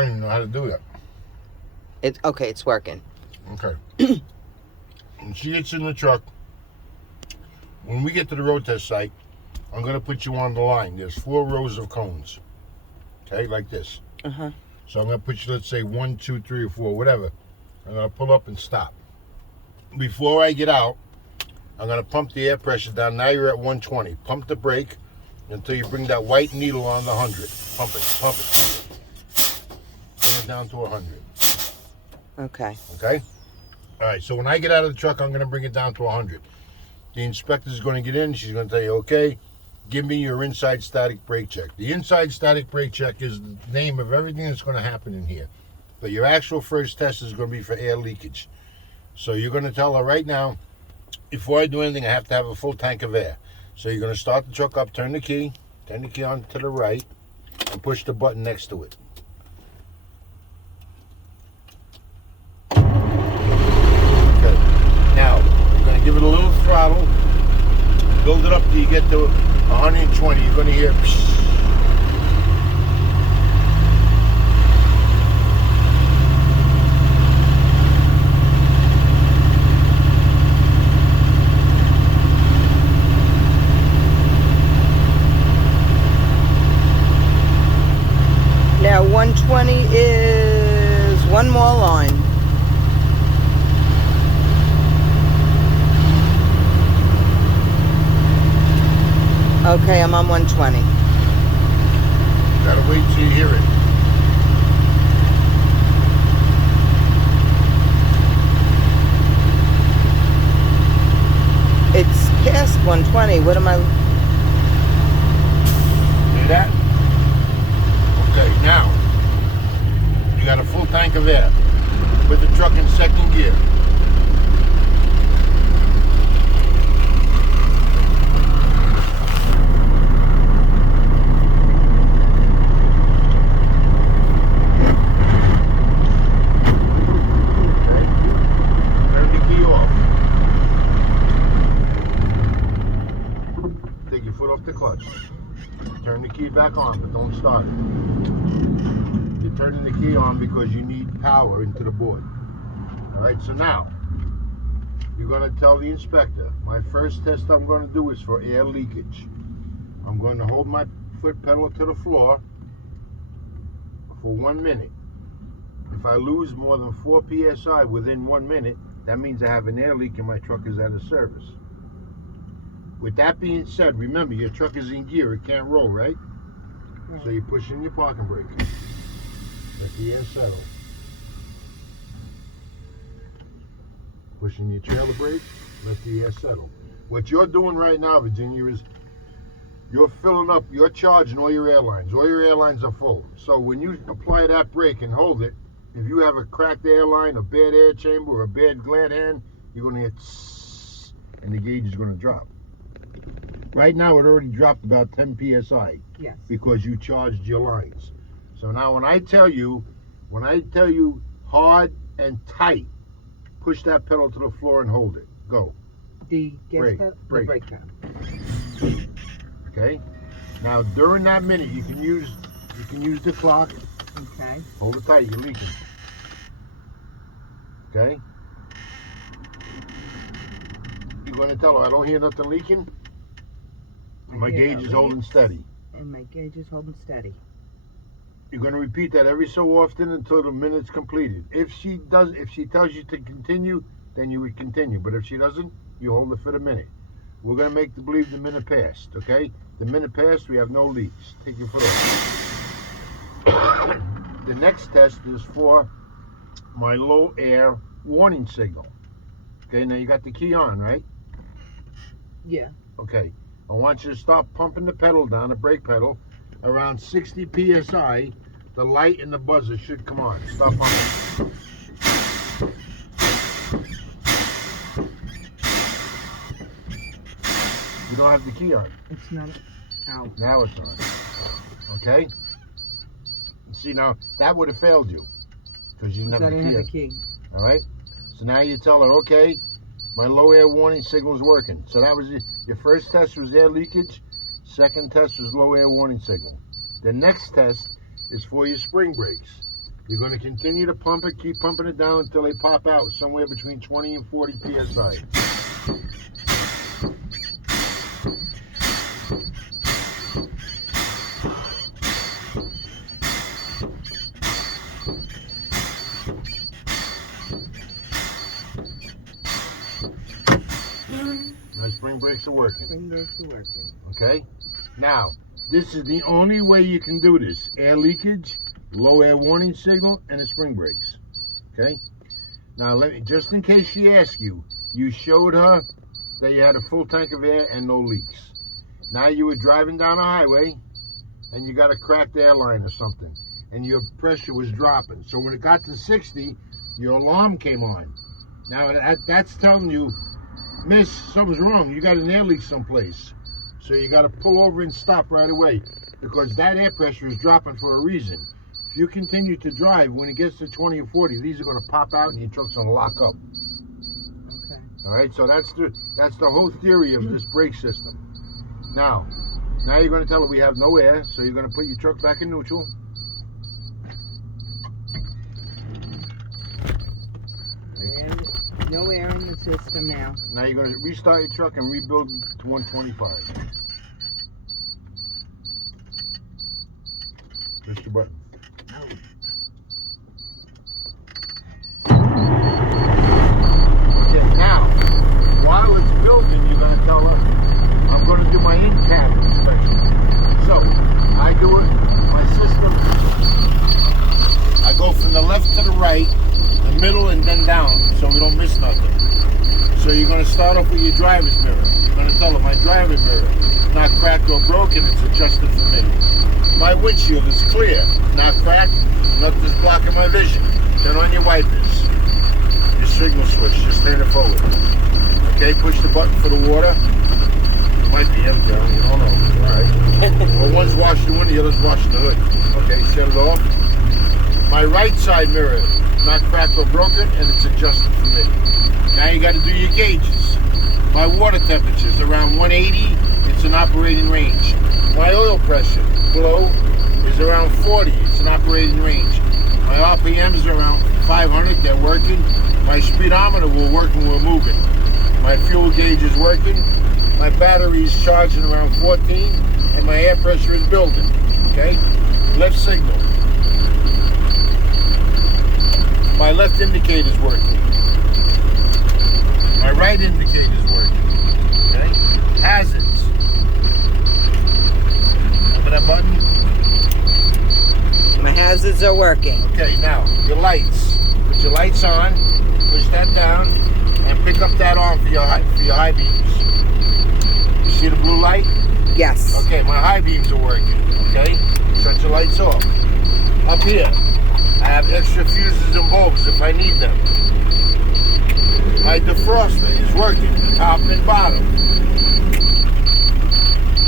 don't even know how to do that. It's okay. It's working. Okay. When she gets in the truck, when we get to the road test site, I'm going to put you on the line. There's 4 rows of cones. Okay, like this. Uh-huh. So I'm going to put you, let's say 1, 2, 3, or 4, whatever. I'm going to pull up and stop. Before I get out, I'm going to pump the air pressure down. Now you're at 120. Pump the brake until you bring that white needle on the 100. Pump it, pump it. Bring it down to 100. Okay. Okay? All right, so when I get out of the truck, I'm going to bring it down to 100. The inspector's going to get in. She's going to tell you, okay, give me your inside static brake check. The inside static brake check is the name of everything that's going to happen in here. But your actual first test is going to be for air leakage. So you're going to tell her right now, before I do anything, I have to have a full tank of air. So you're going to start the truck up, turn the key on to the right, and push the button next to it. Okay. Now, you're going to give it a little throttle, build it up till you get to 120. You're going to hear psh. Now 120 is one more line. Okay, I'm on 120. Gotta wait till you hear it. It's past 120. What am I? Hear that? Okay, now you got a full tank of air. Put the truck in second gear. Okay. Turn the key off. Take your foot off the clutch. Turn the key back on, but don't start it. You're turning the key on because you need power into the board. All right, so now you're going to tell the inspector, my first test I'm going to do is for air leakage. I'm going to hold my foot pedal to the floor for 1 minute. If I lose more than 4 psi within 1 minute, that means I have an air leak and my truck is out of service. With that being said, remember your truck is in gear, it can't roll, right? Right. So you push in your parking brake. Let the air settle. Push in your trailer brake, let the air settle. What you're doing right now, Virginia, is you're filling up, you're charging all your airlines. All your airlines are full. So when you apply that brake and hold it, if you have a cracked airline, a bad air chamber, or a bad glad hand, you're going to hit tss, and the gauge is going to drop. Right now, it already dropped about 10 psi. Yes. Because you charged your lines. So now when I tell you hard and tight, push that pedal to the floor and hold it. Go. The gas Brake, pedal? brake. The brake pedal. Okay? Now during that minute you can use the clock. Okay. Hold it tight, you're leaking. Okay? You're gonna tell her I don't hear nothing leaking. My gauge is holding steady. And my gauge is holding steady. You're going to repeat that every so often until the minute's completed. If she tells you to continue, then you would continue. But if she doesn't, you hold it for the minute. We're going to make believe the minute passed, okay? The minute passed, we have no leaks. Take your foot off. The next test is for my low air warning signal. Okay, now you got the key on, right? Yeah. Okay. I want you to stop pumping the pedal down, the brake pedal. Around 60 psi, the light and the buzzer should come on. Stop pumping. You don't have the key on. It's not out. Now it's on. Okay? See, now, that would have failed you. Because you didn't have the key. All right? So now you tell her, okay, my low air warning signal is working. So that was your first test was air leakage. Second test was low air warning signal. The next test is for your spring brakes. You're going to continue to pump it, keep pumping it down until they pop out somewhere between 20 and 40 psi. My spring brakes are working. Spring brakes are working. Okay? Now, this is the only way you can do this. Air leakage, low air warning signal, and the spring brakes. Okay? Now, let me, just in case she asks you, you showed her that you had a full tank of air and no leaks. Now you were driving down a highway and you got a cracked airline or something and your pressure was dropping. So when it got to 60, your alarm came on. Now that's telling you, miss, something's wrong. You got an air leak someplace. So you got to pull over and stop right away because that air pressure is dropping for a reason. If you continue to drive, when it gets to 20 or 40, these are going to pop out and your truck's going to lock up. Okay. All right, so that's the whole theory of this brake system. Now you're going to tell her we have no air, so you're going to put your truck back in neutral. And no air in the system now. Now you're going to restart your truck and rebuild to 125. Push the button. Okay, now, while it's building, you're going to tell her, I'm going to do my in-cab inspection. So, I do it, my system, I go from the left to the right, the middle, and then down, so we don't miss nothing. So you're going to start off with your driver's mirror. You're going to tell her, my driver's mirror is not cracked or broken, it's adjusted for me. My windshield is clear, not cracked, nothing's blocking my vision. Turn on your wipers. Your signal switch, just turn it forward. Okay, push the button for the water. It might be empty, you don't know. Alright. Well, one's washing the window, the other's washing the hood. Okay, shut it off. My right side mirror, not cracked or broken, and it's adjusted for me. Now you got to do your gauges. My water temperature is around 180, it's an operating range. My oil pressure, flow, is around 40, it's an operating range. My RPMs are around 500, they're working. My speedometer will work when we're moving. My fuel gauge is working. My battery is charging around 14, and my air pressure is building. Okay? Left signal. My left indicator is working. My right indicator is working. Okay? Hazards. Remember that button? My hazards are working. Okay, now, your lights. Put your lights on, push that down, and pick up that arm for your high beams. You see the blue light? Yes. Okay, my high beams are working. Okay? Shut your lights off. Up here, I have extra fuses and bulbs if I need them. My defroster is working, top and bottom.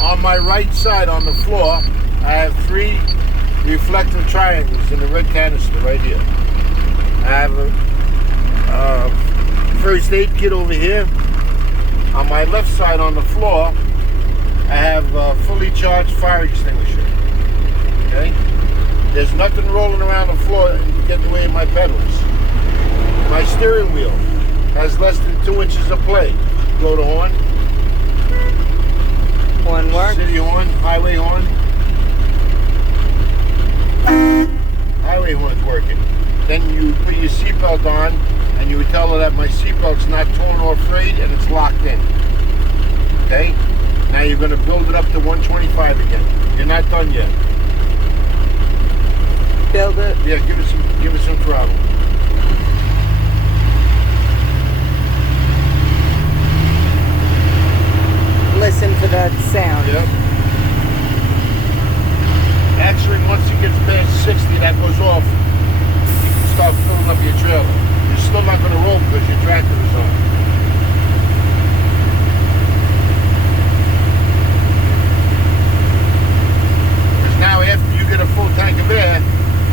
On my right side on the floor, I have 3 reflective triangles in the red canister right here. I have a first aid kit over here. On my left side on the floor, I have a fully charged fire extinguisher. Okay? There's nothing rolling around the floor to get in the way of my pedals. My steering wheel has less than 2 inches of play. Blow the horn. One works. City horn, highway horn. Highway horn's working. Then you put your seatbelt on and you would tell her that my seatbelt's not torn or frayed and it's locked in. Okay? Now you're going to build it up to 125 again. You're not done yet. Build it. Yeah, give it some throttle. Listen for that sound. Yep. Actually, once it gets past 60, that goes off. You can start filling up your trailer. You're still not going to roll because your tractor is on. Because now after you get a full tank of air,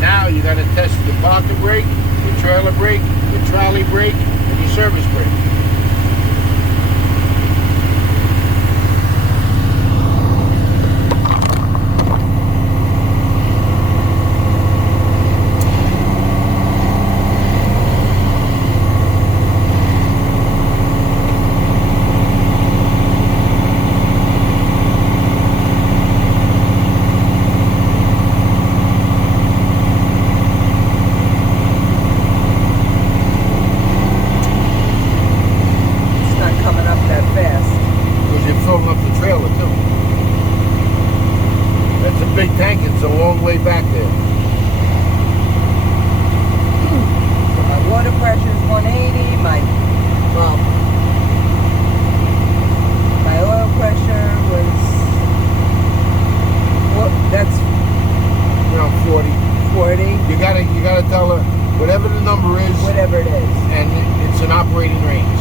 now you got to test your parking brake, your trailer brake, your trolley brake, and your service brake. you gotta tell her whatever the number is, Whatever it is. and it's an operating range.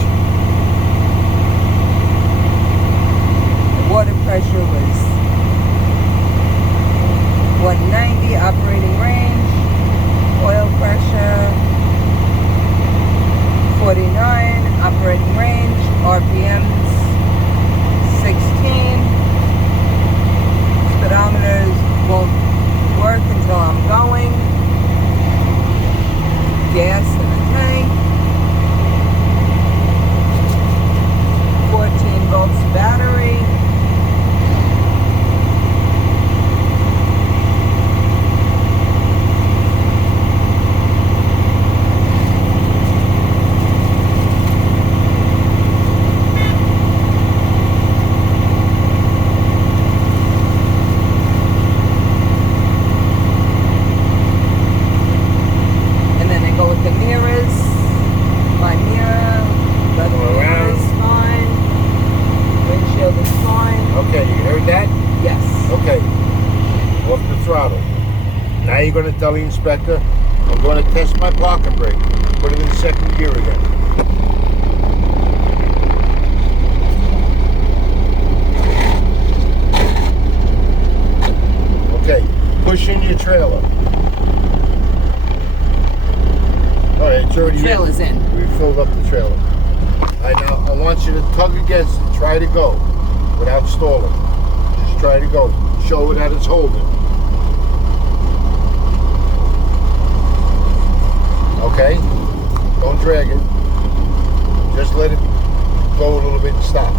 The water pressure was 190 operating range. Oil pressure 49 operating range. RPMs 16. Speedometers won't work until I'm going. Gas in the tank. 14 volts battery. Now you're going to tell the inspector, I'm going to test my parking brake. Put it in second gear again. Okay, push in your trailer. Alright, it's already Trailer's in. We filled up the trailer. Alright, now I want you to tug against it. Try to go without stalling. Just try to go. Show it that it's holding. Okay? Don't drag it. Just let it go a little bit and stop.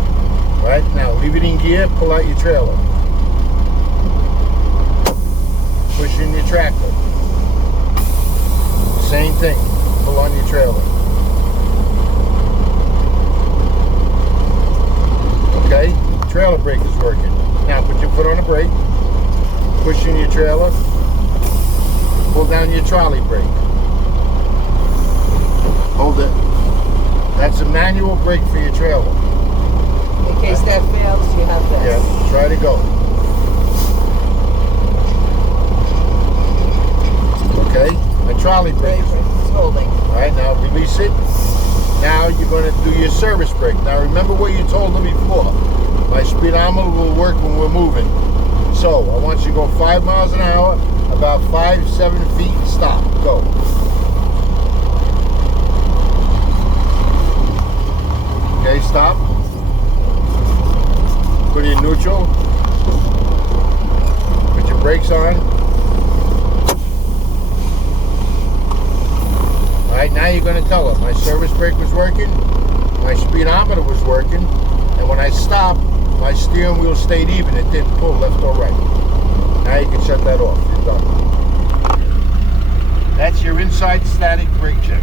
Alright? Now leave it in gear, pull out your trailer. Push in your tractor. Same thing. Pull on your trailer. Okay? Trailer brake is working. Now put your foot on the brake. Push in your trailer. Pull down your trolley brake. Hold it. That's a manual brake for your trailer. In case that fails, you have this. Yeah, try to go. Okay, the trolley brake is holding. Alright, now release it. Now you're going to do your service brake. Now remember what you told them before. My speedometer will work when we're moving. So, I want you to go 5 miles an hour, about 5-7 feet, stop, go. Okay, stop. Put it in neutral. Put your brakes on. Alright, now you're going to tell them my service brake was working, my speedometer was working, and when I stopped, my steering wheel stayed even. It didn't pull left or right. Now you can shut that off. You're done. That's your inside static brake check.